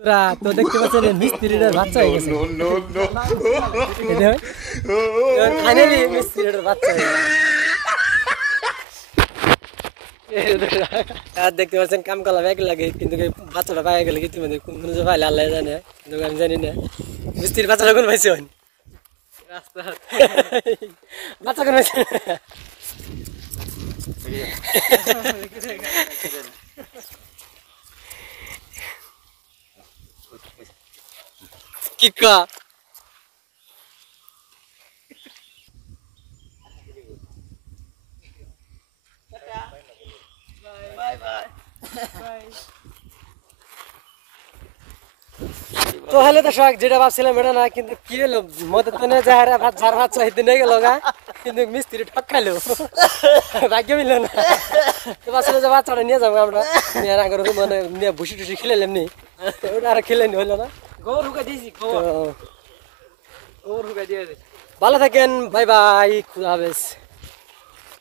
তো দেখতে পাচ্ছেন মিস্ত্রির বাচ্চা হয়ে গেছে ফাইনালি মিস্ত্রির বাচ্চা হয়ে গেছে দেখতে পাচ্ছেন কাম কলা ব্যাগ লাগে কিন্তু বাচ্চাটা পাই গেলে কিন্তু কোন পাইলে আল্লাহ জানে কিন্তু আমি জানি না মিস্ত্রির বাচ্চাটা কোন পাইছে বাচ্চা কোন পাইছে কিকা তো হলে তো শখ যেটা ভাবছিলাম এটা না কিন্তু কি হলো মদের তো না যাহারা ভাত ঝাড় ভাত চাইতে নিয়ে গেল গা কিন্তু মিস্ত্রি ঠক খাইলো ভাগ্য মিলল না তো ভাবছিল যে বাচ্চাটা নিয়ে যাবো আমরা নিয়ে না করে মানে নিয়ে ভুসি টুসি খেলাম এমনি ওটা আর খেলেনি হইলো না গোবর হুকা দিয়েছি গোবর হুকা দিয়ে ভালো থাকেন বাই বাই খুদা হাফেজ।